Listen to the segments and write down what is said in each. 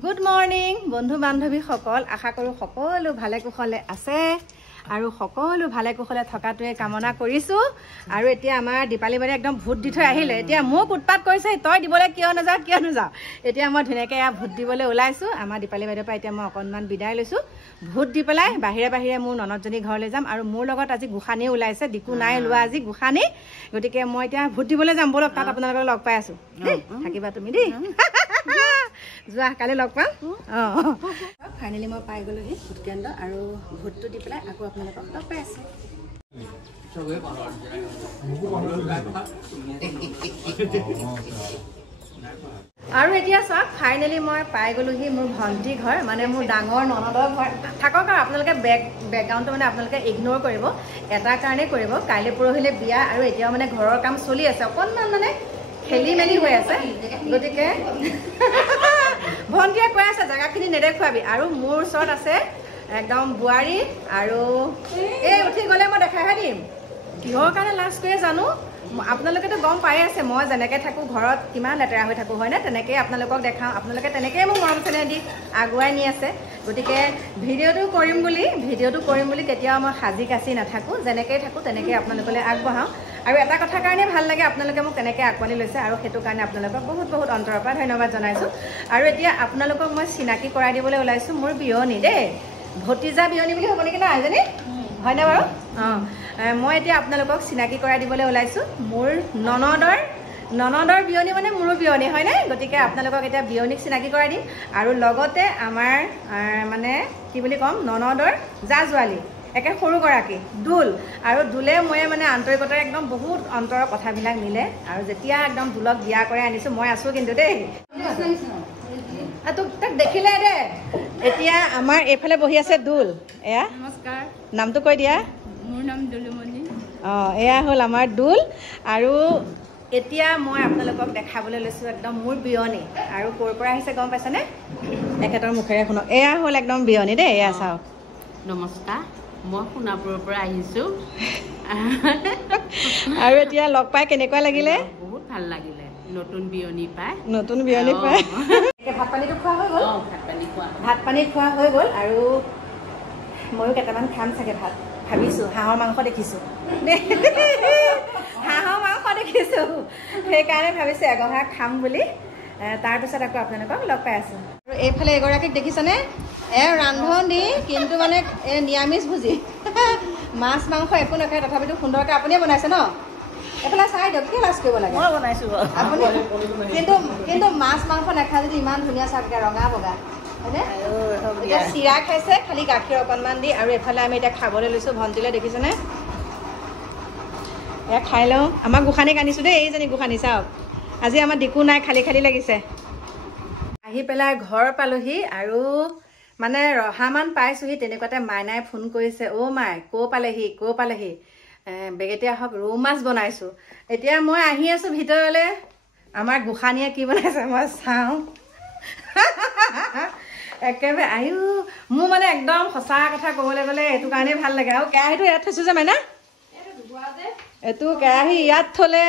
Good morning বন্ধু বান্ধৱী সকল, আশা কৰোঁ সকলো ভালে কুশলে আছে আৰু সকলো ভালে কুশলে থকাটোৱে কামনা কৰিছোঁ। আৰু এতিয়া আমাৰ দীপালী বাইদেৱে একদম ভোট দি থৈ আহিলে। এতিয়া মোক উৎপাত কৰিছে, তই দিবলৈ কিয় নাযাওঁ। এতিয়া মই ধুনীয়াকৈ ভোট দিবলৈ ওলাইছোঁ। আমাৰ দীপালী বাইদেউৰ পৰা এতিয়া মই অকণমান বিদায় লৈছোঁ। ভোট দি পেলাই বাহিৰে মোৰ ননদজনী ঘৰলৈ যাম। আৰু মোৰ লগত আজি গোসানী ওলাইছে, দিকু নাই লোৱা আজি গোসানী। গতিকে মই এতিয়া ভোট দিবলৈ যাম। বলক, তাত আপোনালোকক লগ পাই আছোঁ দেই। থাকিবা তুমি দেই, যোৱা কালি লগ পাম। ফাইনেলি মই পাই গ'লোহি ভোট কেন্দ্ৰ আৰু ভোটটো দি পেলাই আকৌ আপোনালোকক লগ পাই আছোঁ। আৰু এতিয়া চাওক, ফাইনেলি মই পাই গ'লোহি মোৰ ভণ্টি ঘৰ, মানে মোৰ ডাঙৰ ননদৰ ঘৰ। থাকক আৰু আপোনালোকে বেকগ্ৰাউণ্ডটো মানে আপোনালোকে ইগন'ৰ কৰিব, এটা কাৰণেই কৰিব, কাইলৈ পৰহিলৈ বিয়া আৰু এতিয়াও মানে ঘৰৰ কাম চলি আছে, অকণমান মানে খেলি মেলি হৈ আছে। গতিকে ভণ্টিয়ে কৈ আছে জেগাখিনি নেদেখুৱাবি। আৰু মোৰ ওচৰত আছে একদম বোৱাৰী, আৰু এই উঠি গ'লে মই দেখাইহে দিম। কিহৰ কাৰণে লাজ কৰি জানো, আপোনালোকেতো গম পাই আছে মই যেনেকৈ থাকোঁ ঘৰত, কিমান লেতেৰা হৈ থাকোঁ হয়নে, তেনেকেই আপোনালোকক দেখাওঁ। আপোনালোকে তেনেকৈয়ে মোক মৰম চেনেহ দি আগুৱাই নি আছে। গতিকে ভিডিঅ'টো কৰিম বুলি কেতিয়াও মই সাজি কাচি নাথাকোঁ, যেনেকৈয়ে থাকোঁ তেনেকৈয়ে আপোনালোকলৈ আগবঢ়াওঁ। আৰু এটা কথা কাৰণে ভাল লাগে, আপোনালোকে মোক তেনেকৈ আঁকোৱালি লৈছে, আৰু সেইটো কাৰণে আপোনালোকক বহুত অন্তৰৰ পৰা ধন্যবাদ জনাইছোঁ। আৰু এতিয়া আপোনালোকক মই চিনাকি কৰাই দিবলৈ ওলাইছোঁ মোৰ বিয়নী দেই, ভতিজা বিয়নী বুলি হ'ব নেকি ন এজনী, হয়নে বাৰু? মই এতিয়া আপোনালোকক চিনাকি কৰাই দিবলৈ ওলাইছোঁ মোৰ ননদৰ বিয়নী, মানে মোৰো বিয়নী হয়নে। গতিকে আপোনালোকক এতিয়া বিয়নীক চিনাকি কৰাই দিম। আৰু লগতে আমাৰ মানে কি বুলি ক'ম, ননদৰ জা জোৱালী একে সৰুগৰাকী দোল, আৰু দোলে ময়ে মানে আন্তৰিকতাৰে একদম বহুত অন্তৰৰ কথাবিলাক মিলে। আৰু যেতিয়া একদম দোলক বিয়া কৰাই আনিছোঁ, মই আছোঁ কিন্তু দেই, তাক দেখিলে দে। এতিয়া আমাৰ এইফালে বহি আছে দোল। এয়া নমস্কাৰ, নামটো কৈ দিয়া। মোৰ নাম দুলুমণি। এয়া হ'ল আমাৰ দোল। আৰু এতিয়া মই আপোনালোকক দেখাবলৈ লৈছোঁ একদম মোৰ বিয়নী। আৰু ক'ৰ পৰা আহিছে গম পাইছেনে, এখেতৰ মুখেৰে শুনক। এয়া হ'ল একদম বিয়নী দেই, এয়া চাওক। নমস্কাৰ, মই সোণাপুৰৰ পৰা আহিছোঁ। আৰু এতিয়া লগ পাই কেনেকুৱা লাগিলে? বহুত ভাল লাগিলে, নতুন বিয়নী পাই। ভাত পানীটো খোৱা হৈ গ'ল? ভাত পানী খোৱা হৈ গ'ল। আৰু ময়ো কেইটামান খাম চাগে ভাত, ভাবিছোঁ। হাঁহৰ মাংস দেখিছোঁ, সেইকাৰণে ভাবিছোঁ এগঢ়া খাম বুলি। তাৰপিছত আকৌ আপোনালোকক লগ পাই আছোঁ। আৰু এইফালে এগৰাকীক দেখিছেনে, ৰান্ধন দি, কিন্তু মানে নিৰামিষ ভোজী, মাছ মাংস একো নাখায়, তথাপিতো সুন্দৰকৈ আপুনিয়ে বনাইছে ন? এইফালে চাই দিয়ক, কি লাজ কৰিব লাগে, মই বনাইছোঁ আপুনি। কিন্তু মাছ মাংস নাখায় যদি ইমান ধুনীয়া চাওক, ৰঙা বগা হয়নে। এতিয়া চিৰা খাইছে, খালি গাখীৰ অকণমান দি। আৰু এইফালে আমি এতিয়া খাবলৈ লৈছোঁ ভণ্টিলৈ, দেখিছেনে? এয়া খাই লওঁ। আমাক গোসানীক আনিছোঁ দেই, এইজনী গোসানী চাওক। আজি আমাৰ দিকু নাই, খালী লাগিছে। আহি পেলাই ঘৰ পালোহি, আৰু মানে ৰহামান পাইছোঁহি, তেনেকুৱাতে মাইনাই ফোন কৰিছে, মাই ক'ৰ পালেহি, বেগেতীয়া হওক ৰৌ মাছ বনাইছোঁ। এতিয়া মই আহি আছোঁ ভিতৰলৈ, আমাৰ গোসানীয়ে কি বনাইছে মই চাওঁ। একেবাৰে মোৰ মানে একদম সঁচা কথা ক'বলৈ গ'লে এইটো কাৰণেই ভাল লাগে। আৰু কেৰাহীটো ইয়াত থৈছোঁ যে মাইনা, এইটো কেৰাহী ইয়াত থ'লে,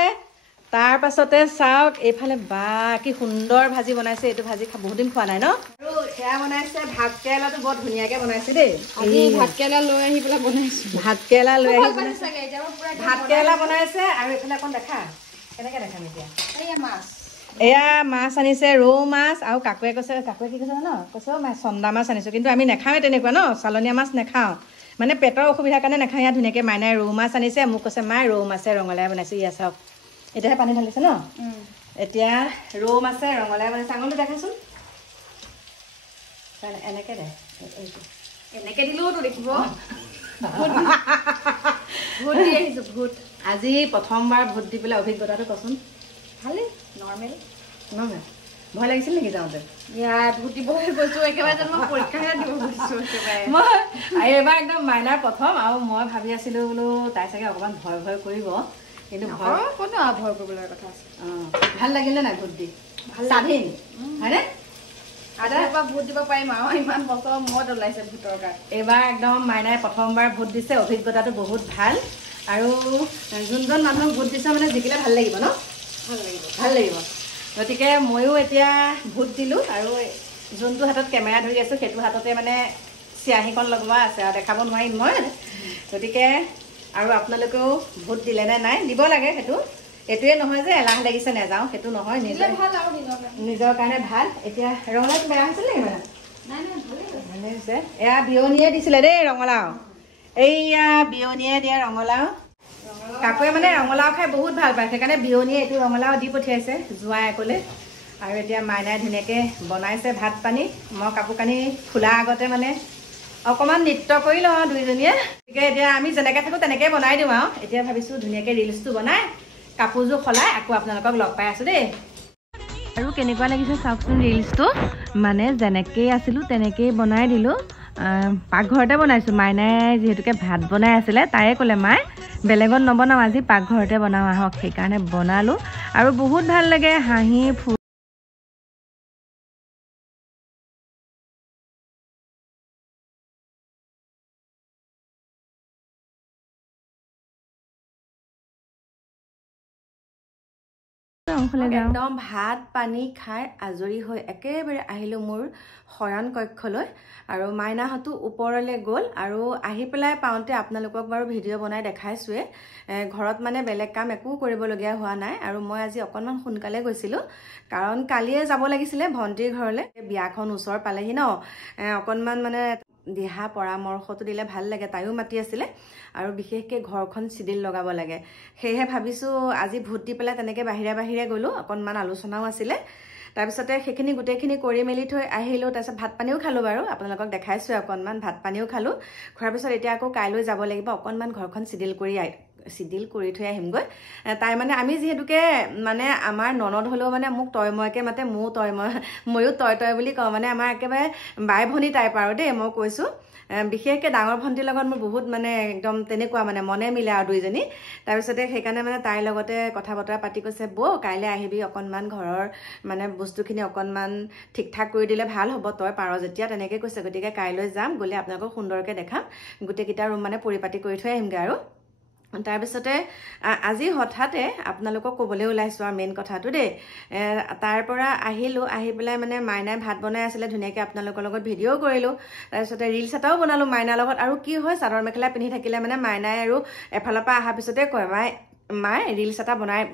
তাৰ পাছতে চাওক এইফালে বা কি সুন্দৰ ভাজি বনাইছে। এইটো ভাজি বহুত দিন খোৱা নাই ন। আৰু সেয়া বনাইছে ভাত কেৰেলাটো, বৰ ধুনীয়াকৈ বনাইছে দেই। আজি ভাত কেৰেলা লৈ আহি পেলাই বনাইছোঁ। ভাত কেৰেলা বনাইছে। আৰু এইফালে অকণ দেখা, কেনেকৈ দেখাম এতিয়া, এয়া মাছ আনিছে, ৰৌ মাছ। আৰু কাকুৱে কি কৈছে জানো, কৈছে চন্দা মাছ আনিছোঁ, কিন্তু আমি নাখাওঁৱে তেনেকুৱা ন, চালনীয়া মাছ নাখাওঁ, মানে পেটৰ অসুবিধাৰ কাৰণে নাখাওঁ। ইয়াত ধুনীয়াকৈ মাইনাই ৰৌ মাছ আনিছে, মোক কৈছে মাই ৰৌ মাছে ৰঙালাও বনাইছোঁ। ইয়া চাওক, এতিয়াহে পানী ঢালিছে ন। এতিয়া ৰৌ মাছে ৰঙালাও বনাইছে। আঙুলিটো দেখাচোন, এনেকৈ দে, এনেকৈ দিলেওতো দেখিব। ভোট দি আহিছোঁ, ভোট আজি প্ৰথমবাৰ ভোট দি পেলাই অভিজ্ঞতাটো কচোন। ভালেই, নৰ্মেল। ভয় লাগিছিল নেকি যাওঁতে? ইয়াত ভোট দিবলৈ গৈছোঁ, একেবাৰে যেন মই পৰীক্ষাহে দিব গৈছোঁ। মই এইবাৰ একদম মাইনাৰ প্ৰথম, আৰু মই ভাবি আছিলোঁ বোলো তাই চাগে অকণমান ভয় কৰিব, কিন্তু ভয় কৰিবলৈ কথা আছে। ভাল লাগিলে নাই ভোট দি? স্বাধীন হয়নে? ভোট দিব পাৰিম আৰু ইমান বছৰ মূৰত ওলাইছে ভোটৰ কাৰ্ড। এইবাৰ একদম মাইনাই প্ৰথমবাৰ ভোট দিছে, অভিজ্ঞতাটো বহুত ভাল। আৰু যোনজন মানুহক ভোট দিছে মানে জিকিলে ভাল লাগিব ন, ভাল লাগিব। গতিকে ময়ো এতিয়া ভোট দিলোঁ, আৰু যোনটো হাতত কেমেৰা ধৰি আছোঁ সেইটো হাততে মানে চিয়াহীকণ লগোৱা আছে আৰু দেখাব নোৱাৰিম মই গতিকে আৰু আপোনালোকেও ভোট দিলে নে নাই দিব লাগে সেইটো এইটোৱে নহয় যে এলাহ লাগিছে নাযাওঁ সেইটো নহয় নিজৰ কাৰণে ভাল এতিয়া ৰঙালাও বেয়া হৈছিল নেকি ভালে হৈছে এয়া বিয়নীয়ে দিছিলে দেই ৰঙালাও এইয়া বিয়নীয়ে দিয়া ৰঙালাও কাকুৱে মানে ৰঙালাও খাই বহুত ভাল পায় সেইকাৰণে বিয়নীয়ে এইটো ৰঙালাও দি পঠিয়াইছে জোঁৱাই একলে আৰু এতিয়া মাইনাই ধুনীয়াকৈ বনাইছে ভাত পানী মই কাপোৰ কানি খোলা আগতে মানে অকণমান নৃত্য কৰি লওঁ দুইজনীয়ে গতিকে এতিয়া আমি যেনেকৈ থাকোঁ তেনেকৈ বনাই দিওঁ আৰু এতিয়া ভাবিছোঁ ধুনীয়াকৈ ৰিলচটো বনাই কাপোৰযোৰ সলাই আকৌ আপোনালোকক লগ পাই আছোঁ দেই আৰু কেনেকুৱা লাগিছে চাওকচোন ৰিলচটো মানে যেনেকৈ আছিলোঁ তেনেকৈয়ে বনাই দিলোঁ পাকঘৰতে বনাইছোঁ মাইনাই যিহেতুকে ভাত বনাই আছিলে তাৰে ক'লে মায়ে বেলেগত নবনাওঁ আজি পাকঘৰতে বনাওঁ আহক সেইকাৰণে বনালোঁ আৰু বহুত ভাল লাগে হাঁহি একদম ভাত পানী খাই আজৰি হৈ একেবাৰে আহিলোঁ মোৰ শয়ন কক্ষলৈ আৰু মাইনাহঁতো ওপৰলৈ গ'ল আৰু আহি পেলাই পাওঁতে আপোনালোকক বাৰু ভিডিঅ' বনাই দেখাইছোৱে ঘৰত মানে বেলেগ কাম একো কৰিবলগীয়া হোৱা নাই আৰু মই আজি অকণমান সোনকালে গৈছিলোঁ কাৰণ কালিয়ে যাব লাগিছিলে ভণ্টিৰ ঘৰলৈ বিয়াখন ওচৰ পালেহি ন অকণমান মানে দিহা পৰামৰ্শটো দিলে ভাল লাগে তাইও মাতি আছিলে আৰু বিশেষকৈ ঘৰখন চিডিল লগাব লাগে সেয়েহে ভাবিছোঁ আজি ভোট দি পেলাই তেনেকৈ বাহিৰে গ'লোঁ অকণমান আলোচনাও আছিলে তাৰপিছতে সেইখিনি গোটেইখিনি কৰি মেলি থৈ আহিলোঁ তাৰপিছত ভাত পানীও খালোঁ বাৰু আপোনালোকক দেখাইছোঁ অকণমান ভাত পানীও খালোঁ খোৱাৰ পিছত এতিয়া আকৌ কাইলৈ যাব লাগিব অকণমান ঘৰখন চিডিল কৰি থৈ আহিমগৈ তাই মানে আমি যিহেতুকে মানে আমাৰ ননদ হ'লেও মানে মোক তই ময়কৈ মাতে ময়ো তই বুলি কওঁ মানে আমাৰ একেবাৰে বাই ভনী টাইপ আৰু দেই মই কৈছোঁ বিশেষকৈ ডাঙৰ ভণ্টিৰ লগত মোৰ বহুত মানে একদম তেনেকুৱা মানে মনে মিলে আৰু দুইজনী তাৰপিছতে সেইকাৰণে মানে তাইৰ লগতে কথা বতৰা পাতি কৈছে বৌ কাইলৈ আহিবি অকণমান ঘৰৰ মানে বস্তুখিনি অকণমান ঠিক ঠাক কৰি দিলে ভাল হ'ব তই পাৰ যেতিয়া তেনেকৈ কৈছে গতিকে কাইলৈ যাম গ'লে আপোনালোকক সুন্দৰকৈ দেখাম গোটেইকেইটা ৰুম মানে পৰিপাতি কৰি থৈ আহিমগৈ আৰু তাৰপিছতে আজি হঠাতে আপোনালোকক ক'বলৈ ওলাইছোঁ আৰু মেইন কথাটো দেই তাৰ পৰা আহিলোঁ আহি পেলাই মানে মাইনাই ভাত বনাই আছিলে ধুনীয়াকৈ আপোনালোকৰ লগত ভিডিঅ' কৰিলোঁ তাৰপিছতে ৰিলচ এটাও বনালোঁ মাইনাৰ লগত আৰু কি হয় চাদৰ মেখেলা পিন্ধি থাকিলে মানে মাইনাই আৰু এফালৰ পৰা অহাৰ পিছতে কয় মায়ে ৰিলচ এটা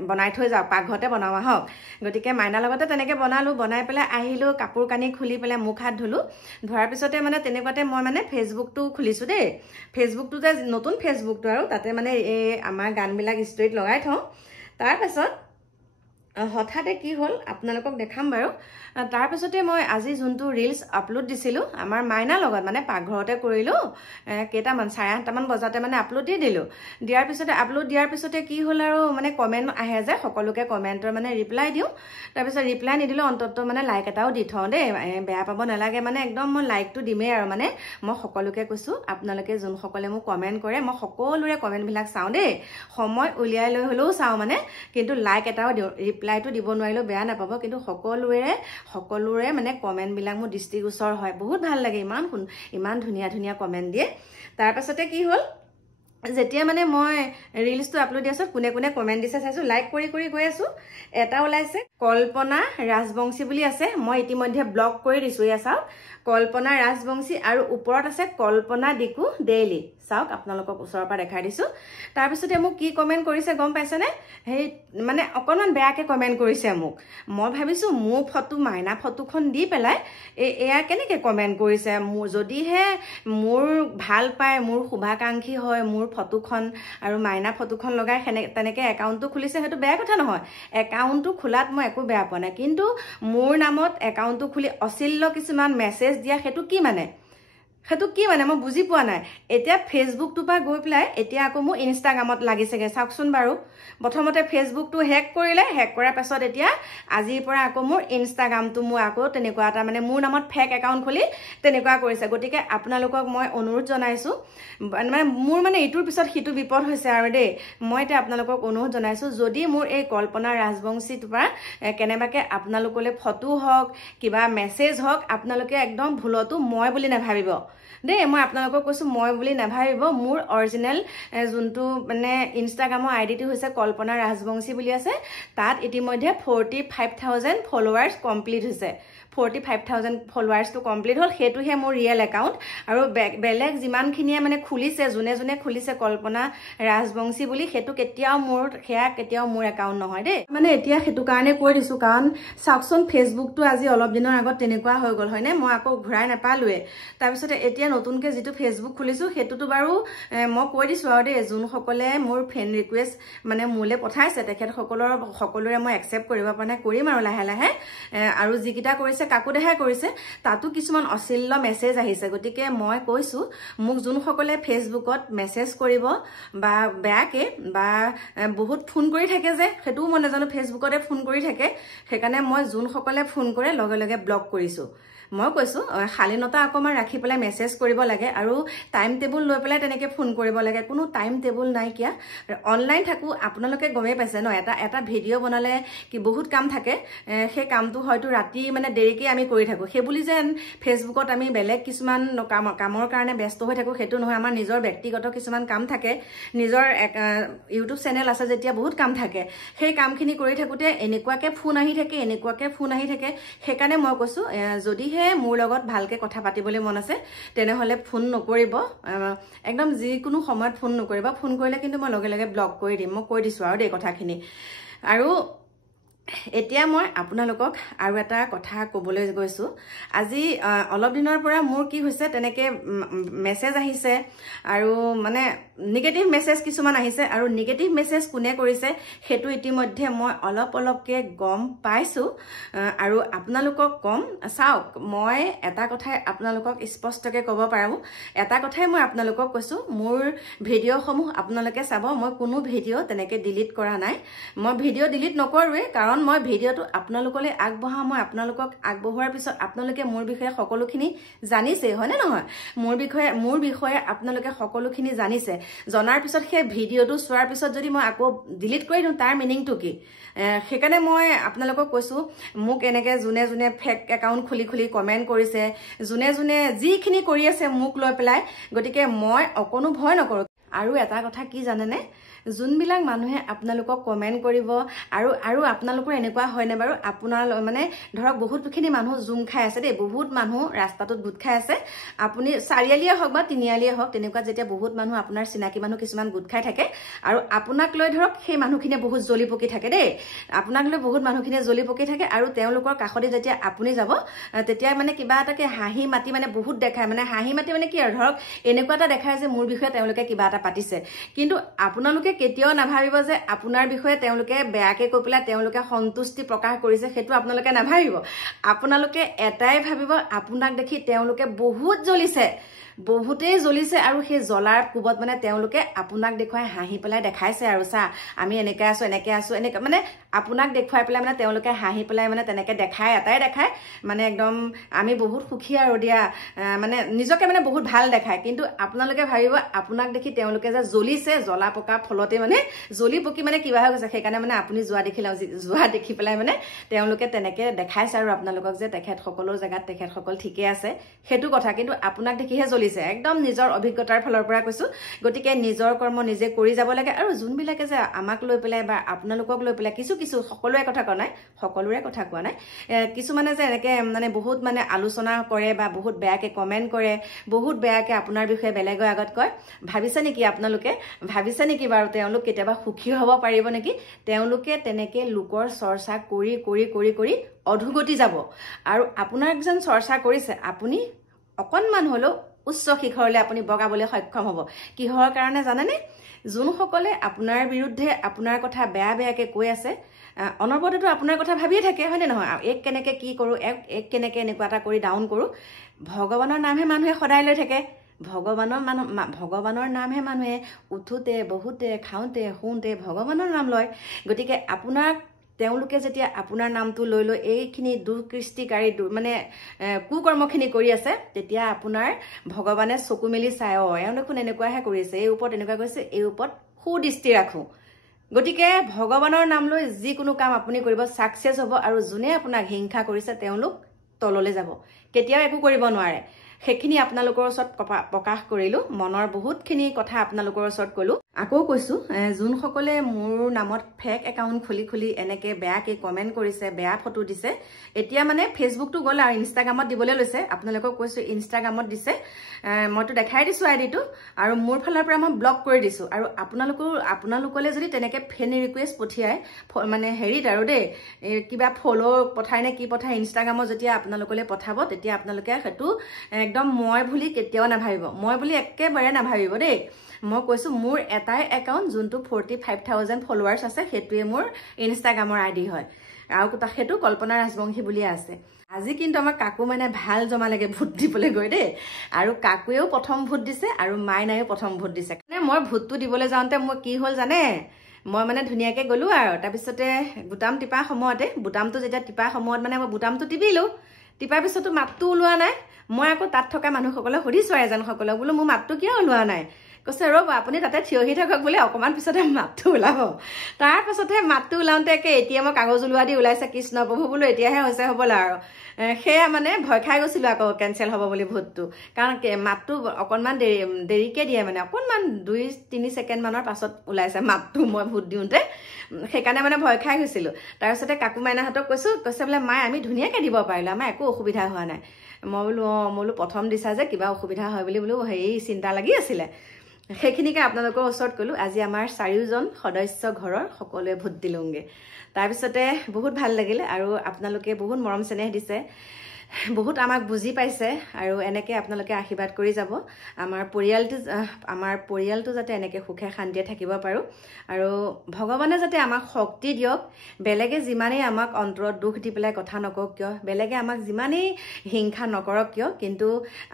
বনাই থৈ যাওক পাকঘৰতে বনাওঁ আহক গতিকে মাইনাৰ লগতে তেনেকৈ বনাই পেলাই আহিলোঁ কাপোৰ কানি খুলি পেলাই মুখ হাত ধুলোঁ ধোৱাৰ পিছতে মানে তেনেকুৱাতে মই মানে ফেচবুকটো খুলিছোঁ দেই ফেচবুকটো যে নতুন ফেচবুকটো আৰু তাতে মানে এই আমাৰ গানবিলাক ষ্টৰিত লগাই থওঁ তাৰপাছত হঠাতে কি হ'ল আপোনালোকক দেখাম বাৰু তাৰপিছতে মই আজি যোনটো ৰিলচ আপলোড দিছিলোঁ আমাৰ মাইনাৰ লগত মানে পাকঘৰতে কৰিলোঁ কেইটামান 8:30মান বজাতে মানে আপলোড দিয়াৰ পিছতে কি হ'ল আৰু মানে কমেণ্ট আহে যে সকলোকে কমেণ্টৰ মানে ৰিপ্লাই দিওঁ তাৰপিছত ৰিপ্লাই নিদিলেও অন্ততঃ মানে লাইক এটাও দি থওঁ দেই বেয়া পাব নালাগে মানে একদম মই লাইকটো দিমেই আৰু মানে মই সকলোকে কৈছোঁ আপোনালোকে যোনসকলে মোক কমেণ্ট কৰে মই সকলোৰে কমেণ্টবিলাক চাওঁ দেই সময় উলিয়াই লৈ হ'লেও চাওঁ মানে কিন্তু লাইক এটাও দিওঁ ৰিপ্লাইটো দিব নোৱাৰিলেও বেয়া নাপাব কিন্তু সকলোৰে মানে কমেণ্টবিলাক মোৰ দৃষ্টিগোচৰ হয় বহুত ভাল লাগে ইমান ধুনীয়া কমেণ্ট দিয়ে তাৰপাছতে কি হ'ল যেতিয়া মানে মই ৰিলচটো আপলোড দি আছোঁ কোনে কমেণ্ট দিছে চাইছোঁ লাইক কৰি গৈ আছোঁ এটা ওলাইছে কল্পনা ৰাজবংশী বুলি আছে মই ইতিমধ্যে ব্লক কৰি দিছোঁ এয়া চাওক কল্পনা ৰাজবংশী আৰু ওপৰত আছে কল্পনা ডিকু ডেইলি চাওক আপোনালোকক ওচৰৰ পৰা দেখাই দিছোঁ তাৰপিছতে মোক কি কমেণ্ট কৰিছে গম পাইছেনে সেই মানে অকণমান বেয়াকৈ কমেণ্ট কৰিছে মোক মই ভাবিছোঁ মোৰ ফটো মাইনা ফটোখন দি পেলাই এয়া কেনেকৈ কমেণ্ট কৰিছে মোৰ যদিহে মোৰ ভাল পায় মোৰ শুভাকাংক্ষী হয় মোৰ ফটোখন আৰু মাইনা ফটোখন লগাই তেনেকৈ একাউণ্টটো খুলিছে সেইটো বেয়া কথা নহয় একাউণ্টটো খোলাত মই একো বেয়া পোৱা নাই কিন্তু মোৰ নামত একাউণ্টটো খুলি অশ্লীল কিছুমান মেছেজ দিয়া সেইটো কি মানে মই বুজি পোৱা নাই এতিয়া ফেচবুকটোৰ পৰা গৈ পেলাই এতিয়া আকৌ মোৰ ইনষ্টাগ্ৰামত লাগিছেগৈ চাওকচোন বাৰু প্ৰথমতে ফেচবুকটো হেক কৰিলে হেক কৰাৰ পাছত এতিয়া আজিৰ পৰা আকৌ মোৰ ইনষ্টাগ্ৰামটো মোৰ আকৌ তেনেকুৱা এটা মানে মোৰ নামত ফেক একাউণ্ট খুলি তেনেকুৱা কৰিছে গতিকে আপোনালোকক মই অনুৰোধ জনাইছোঁ মানে মোৰ মানে ইটোৰ পিছত সিটো বিপদ হৈছে আৰু দেই মই এতিয়া আপোনালোকক অনুৰোধ জনাইছোঁ যদি মোৰ এই কল্পনা ৰাজবংশীটোৰ পৰা কেনেবাকৈ আপোনালোকলৈ ফটো হওক কিবা মেছেজ হওক আপোনালোকে একদম ভুলতো মই বুলি নাভাবিব দেই মই আপোনালোকক কৈছোঁ মই বুলি নাভাবিব মোৰ অৰিজিনেল যোনটো মানে ইনষ্টাগ্ৰামৰ আইডিটো হৈছে কল্পনা ৰাজবংশী বুলি আছে তাত ইতিমধ্যে 45,000 ফলোৱাৰ্ছ কমপ্লিট হৈছে 45,000 ফলোৱাৰ্ছটো কমপ্লিট হ'ল সেইটোহে মোৰ ৰিয়েল একাউণ্ট আৰু বেলেগ যিমানখিনিয়ে মানে খুলিছে যোনে যোনে খুলিছে কল্পনা ৰাজবংশী বুলি সেইটো কেতিয়াও মোৰ একাউণ্ট নহয় দেই মানে এতিয়া সেইটো কাৰণে কৈ দিছোঁ কাৰণ চাওকচোন ফেচবুকটো আজি অলপ দিনৰ আগত তেনেকুৱা হৈ গ'ল হয়নে মই আকৌ ঘূৰাই নাপালোৱে তাৰপিছতে এতিয়া নতুনকৈ যিটো ফেচবুক খুলিছোঁ সেইটোতো বাৰু মই কৈ দিছোঁ আৰু দেই যোনসকলে মোৰ ফ্ৰেণ্ড ৰিকুৱেষ্ট মানে মোলৈ পঠাইছে সকলোৰে মই একচেপ্ট কৰিব পৰা নাই কৰিম আৰু লাহে লাহে আৰু যিকেইটা কৰিছে কাকো দেখাই কৰিছে তাতো কিছুমান অশ্লীল মেছেজ আহিছে গতিকে মই কৈছোঁ মোক যোনসকলে ফেচবুকত মেছেজ কৰিব বা বেয়াকে বা বহুত ফোন কৰি থাকে যে সেইটোও মই নাজানো ফেচবুকতে ফোন কৰি থাকে সেইকাৰণে মই যোনসকলে ফোন কৰে লগে লগে ব্লক কৰিছোঁ মই কৈছোঁ শালীনতা অকণমান ৰাখি পেলাই মেছেজ কৰিব লাগে আৰু টাইম টেবুল লৈ পেলাই তেনেকৈ ফোন কৰিব লাগে কোনো টাইম টেবুল নাইকিয়া অনলাইন থাকোঁ আপোনালোকে গমেই পাইছে ন এটা ভিডিঅ' বনালে কি বহুত কাম থাকে সেই কামটো হয়তো ৰাতি মানে দেৰিকৈ আমি কৰি থাকোঁ সেইবুলি যেন ফেচবুকত আমি বেলেগ কিছুমান কামৰ কাৰণে ব্যস্ত হৈ থাকোঁ সেইটো নহয় আমাৰ নিজৰ ব্যক্তিগত কিছুমান কাম থাকে নিজৰ ইউটিউব চেনেল আছে যেতিয়া বহুত কাম থাকে সেই কামখিনি কৰি থাকোঁতে এনেকুৱাকৈ ফোন আহি থাকে সেইকাৰণে মই কৈছোঁ যদিহে মোৰ লগত ভালকৈ কথা পাতিবলৈ মন আছে তেনেহ'লে ফোন নকৰিব একদম যিকোনো সময়ত ফোন নকৰিব ফোন কৰিলে কিন্তু মই লগে লগে ব্লক কৰি দিম মই কৈ দিছোঁ আৰু দেই কথাখিনি আৰু এতিয়া মই আপোনালোকক আৰু এটা কথা ক'বলৈ গৈছোঁ আজি অলপ দিনৰ পৰা মোৰ কি হৈছে তেনেকৈ মেছেজ আহিছে আৰু মানে নিগেটিভ মেছেজ কিছুমান আহিছে আৰু নিগেটিভ মেছেজ কোনে কৰিছে সেইটো ইতিমধ্যে মই অলপকৈ গম পাইছোঁ আৰু আপোনালোকক কম চাওক মই এটা কথাই আপোনালোকক স্পষ্টকৈ ক'ব পাৰোঁ এটা কথাই মই আপোনালোকক কৈছোঁ মোৰ ভিডিঅ'সমূহ আপোনালোকে চাব মই কোনো ভিডিঅ' তেনেকৈ ডিলিট কৰা নাই মই ভিডিঅ' ডিলিট নকৰোঁৱেই কাৰণ মই ভিডিঅ'টো আপোনালোকলৈ আগবঢ়াওঁ মই আপোনালোকক আগবঢ়োৱাৰ পিছত আপোনালোকে মোৰ বিষয়ে সকলোখিনি জানিছেই হয়নে নহয় মোৰ বিষয়ে আপোনালোকে সকলোখিনি জানিছে জনাৰ পিছত সেই ভিডিঅ'টো চোৱাৰ পিছত যদি মই আকৌ ডিলিট কৰি দিওঁ তাৰ মিনিংটো কি সেইকাৰণে মই আপোনালোকক কৈছোঁ মোক এনেকৈ যোনে যোনে ফেক একাউণ্ট খুলি কমেণ্ট কৰিছে যোনে যিখিনি কৰি আছে মোক লৈ পেলাই গতিকে মই অকণো ভয় নকৰোঁ আৰু এটা কথা কি জানেনে যোনবিলাক মানুহে আপোনালোকক কমেণ্ট কৰিব আৰু আপোনালোকৰ এনেকুৱা হয়নে বাৰু আপোনাৰ মানে ধৰক বহুতখিনি মানুহ জুম খাই আছে দেই বহুত মানুহ ৰাস্তাটোত গোট খাই আছে আপুনি চাৰিআলিয়ে হওক বা তিনিআলিয়ে হওক তেনেকুৱা যেতিয়া বহুত মানুহ আপোনাৰ চিনাকি মানুহ কিছুমান গোট খাই থাকে আৰু আপোনাক লৈ ধৰক সেই মানুহখিনিয়ে বহুত জ্বলি পকি থাকে দেই আপোনাক লৈ বহুত মানুহখিনিয়ে জ্বলি পকি থাকে আৰু তেওঁলোকৰ কাষতে যেতিয়া আপুনি যাব তেতিয়া মানে কিবা এটাকে হাঁহি মাতি মানে বহুত দেখায় মানে হাঁহি মাতি মানে কি আৰু ধৰক এনেকুৱা এটা দেখায় যে মোৰ বিষয়ে তেওঁলোকে কিবা এটা পাতিছে কিন্তু আপোনালোকে কেতিয়াও নাভাবিব যে আপোনাৰ বিষয়ে তেওঁলোকে বেয়াকৈ কৈ পেলাই তেওঁলোকে সন্তুষ্টি প্ৰকাশ কৰিছে সেইটো আপোনালোকে নাভাবিব আপোনালোকে এটাই ভাবিব আপোনাক দেখি তেওঁলোকে বহুত বহুতেই জ্বলিছে আৰু সেই জ্বলাৰ কোবত মানে তেওঁলোকে আপোনাক দেখুৱাই হাঁহি পেলাই দেখাইছে আৰু চা আমি এনেকৈ আছোঁ এনেকৈ মানে আপোনাক দেখুৱাই পেলাই মানে তেওঁলোকে হাঁহি পেলাই মানে তেনেকৈ দেখায় মানে একদম আমি বহুত সুখী আৰু দিয়া মানে নিজকে মানে বহুত ভাল দেখায় কিন্তু আপোনালোকে ভাবিব আপোনাক দেখি তেওঁলোকে যে জ্বলিছে জ্বলা পকাৰ ফলতে মানে জ্বলি পকি মানে কিবা হৈ গৈছে সেইকাৰণে মানে আপুনি যোৱা দেখি পেলাই মানে তেওঁলোকে তেনেকৈ দেখাইছে আৰু আপোনালোকক যে তেখেতসকলৰ জেগাত তেখেতসকল ঠিকে আছে সেইটো কথা কিন্তু আপোনাক দেখিহে জ্বলিছে একদম নিজৰ অভিজ্ঞতাৰ ফালৰ পৰা কৈছোঁ গতিকে নিজৰ কৰ্ম নিজে কৰি যাব লাগে আৰু যোনবিলাকে যে আমাক লৈ পেলাই বা আপোনালোকক লৈ পেলাই কিছু সকলোৰে কথা কোৱা নাই কিছুমানে যে এনেকৈ মানে বহুত মানে আলোচনা কৰে বা বহুত বেয়াকৈ কমেণ্ট কৰে বহুত বেয়াকৈ আপোনাৰ বিষয়ে বেলেগৰ আগত কয় ভাবিছে নেকি বাৰু তেওঁলোক কেতিয়াবা সুখী হ'ব পাৰিব নেকি তেওঁলোকে তেনেকৈ লোকৰ চৰ্চা কৰি অধোগতি যাব আৰু আপোনাক যেন চৰ্চা কৰিছে আপুনি অকণমান হ'লেও উচ্চ শিখৰলৈ আপুনি বগাবলৈ সক্ষম হ'ব কিহৰ কাৰণে জানেনে যোনসকলে আপোনাৰ বিৰুদ্ধে আপোনাৰ কথা বেয়াকৈ কৈ আছে অনবৰতেতো আপোনাৰ কথা ভাবিয়ে থাকে হয়নে নহয় এক কেনেকৈ কি কৰোঁ এক কেনেকৈ এনেকুৱা এটা কৰি ডাউন কৰোঁ ভগৱানৰ নামহে মানুহে সদায় লৈ থাকে ভগৱানৰ নামহে মানুহে উঠোতে বহুতে খাওঁতে শুওঁতে ভগৱানৰ নাম লয় গতিকে আপোনাক তেওঁলোকে যেতিয়া আপোনাৰ নামটো লৈ এইখিনি দুষ্কৃষ্টিকাৰী মানে কুকৰ্মখিনি কৰি আছে তেতিয়া আপোনাৰ ভগৱানে চকু মেলি চাই এওঁ দেখোন এনেকুৱাহে কৰিছে এই ওপৰত এনেকুৱা কৰিছে এই ওপৰত সুদৃষ্টি ৰাখোঁ গতিকে ভগৱানৰ নাম লৈ যিকোনো কাম আপুনি কৰিব ছাকচেছ হ'ব আৰু যোনে আপোনাক হিংসা কৰিছে তেওঁলোক তললৈ যাব কেতিয়াও একো কৰিব নোৱাৰে সেইখিনি আপোনালোকৰ ওচৰত প্ৰকাশ কৰিলোঁ মনৰ বহুতখিনি কথা আপোনালোকৰ ওচৰত ক'লোঁ আকৌ কৈছোঁ যোনসকলে মোৰ নামত ফেক একাউণ্ট খুলি এনেকৈ বেয়াকৈ কমেণ্ট কৰিছে বেয়া ফটো দিছে এতিয়া মানে ফেচবুকটো গ'ল আৰু ইনষ্টাগ্ৰামত দিবলৈ লৈছে আপোনালোকক কৈছোঁ ইনষ্টাগ্ৰামত দিছে মইতো দেখাই দিছোঁ আইডিটো আৰু মোৰ ফালৰ পৰা মই ব্লক কৰি দিছোঁ আৰু আপোনালোকলৈ যদি তেনেকৈ ফ্ৰেণ্ড ৰিকুৱেষ্ট পঠিয়াই মানে হেৰিত আৰু দেই কিবা ফ'ল' পঠাই নে কি পঠাই ইনষ্টাগ্ৰামত যেতিয়া আপোনালোকলৈ পঠাব তেতিয়া আপোনালোকে সেইটো একদম মই বুলি কেতিয়াও নাভাবিব মই বুলি একেবাৰে নাভাবিব দেই মই কৈছোঁ মোৰ এটাই একাউণ্ট যোনটো 45,000 ফলোৱাৰ্ছ আছে সেইটোৱে মোৰ ইনষ্টাগ্ৰামৰ আইডি হয় আৰু সেইটো কল্পনা ৰাজবংশী বুলিয়ে আছে আজি কিন্তু আমাৰ কাকু মানে ভাল জমা লাগে ভোট দিবলৈ গৈ দেই আৰু কাকুৱেও প্ৰথম ভোট দিছে আৰু মাইনায়ো প্ৰথম ভোট দিছে মানে মই ভোটটো দিবলৈ যাওঁতে মই কি হ'ল জানে মই মানে ধুনীয়াকৈ গ'লোঁ আৰু তাৰপিছতে বুটাম টিপা সময়তে বুটামটো যেতিয়া টিপা সময়ত মানে মই বুটামটো টিপিলোঁ টিপাৰ পিছতো মাতটো ওলোৱা নাই মই আকৌ তাত থকা মানুহসকলক সুধিছোঁ এজনসকলক বোলো মোৰ মাতটো কিয় ওলোৱা নাই কৈছে ৰ'ব আপুনি তাতে থিয় হৈ থাকক বোলে অকণমান পিছতে মাতটো ওলাব তাৰপাছতহে মাতটো ওলাওঁতে এতিয়া মই কাগজ ওলোৱা দি ওলাইছে কৃষ্ণ প্ৰভু বোলো এতিয়াহে হৈছে হ'বলা আৰু সেয়া মানে ভয় খাই গৈছিলোঁ আকৌ কেঞ্চেল হ'ব বুলি ভোটটো কাৰণ মাতটো অকণমান দেৰিকৈ দিয়ে মানে অকণমান 2-3 ছেকেণ্ডমানৰ পাছত ওলাইছে মাতটো মই ভোট দিওঁতে সেইকাৰণে মানে ভয় খাই গৈছিলোঁ তাৰপিছতে কাকু মাইনাহঁতক কৈছে বোলে মায়ে আমি ধুনীয়াকৈ দিব পাৰিলোঁ আমাৰ একো অসুবিধা হোৱা নাই মই বোলো প্ৰথম দিছা যে কিবা অসুবিধা হয় বুলি বোলো হেৰি চিন্তা লাগি আছিলে সেইখিনিকে আপোনালোকৰ ওচৰত ক'লোঁ আজি আমাৰ 4জন সদস্য ঘৰৰ সকলোৱে ভোট দিলোঁগৈ তাৰপিছতে বহুত ভাল লাগিলে আৰু আপোনালোকে বহুত মৰম চেনেহ দিছে বহুত আমাক বুজি পাইছে আৰু এনেকৈ আপোনালোকে আশীৰ্বাদ কৰি যাব আমাৰ পৰিয়ালটো যাতে এনেকৈ সুখে শান্তিয়ে থাকিব পাৰোঁ আৰু ভগৱানে যাতে আমাক শক্তি দিয়ক বেলেগে যিমানেই আমাক অন্তৰত দুখ দি পেলাই কথা নকওক কিয় বেলেগে আমাক যিমানেই হিংসা নকৰক কিয় কিন্তু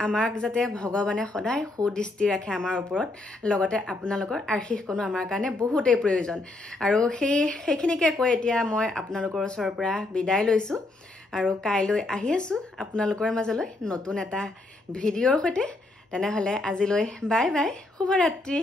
আমাক যাতে ভগৱানে সদায় সুদৃষ্টি ৰাখে আমাৰ ওপৰত লগতে আপোনালোকৰ আশীৰ্বাদকণো আমাৰ কাৰণে বহুতেই প্ৰয়োজন আৰু সেইখিনিকে কৈ এতিয়া মই আপোনালোকৰ ওচৰৰ পৰা বিদায় লৈছোঁ আৰু কাইলৈ আহি আছোঁ আপোনালোকৰ মাজলৈ নতুন এটা ভিডিঅ'ৰ সৈতে তেনেহ'লে আজিলৈ বাই বাই শুভৰাত্ৰি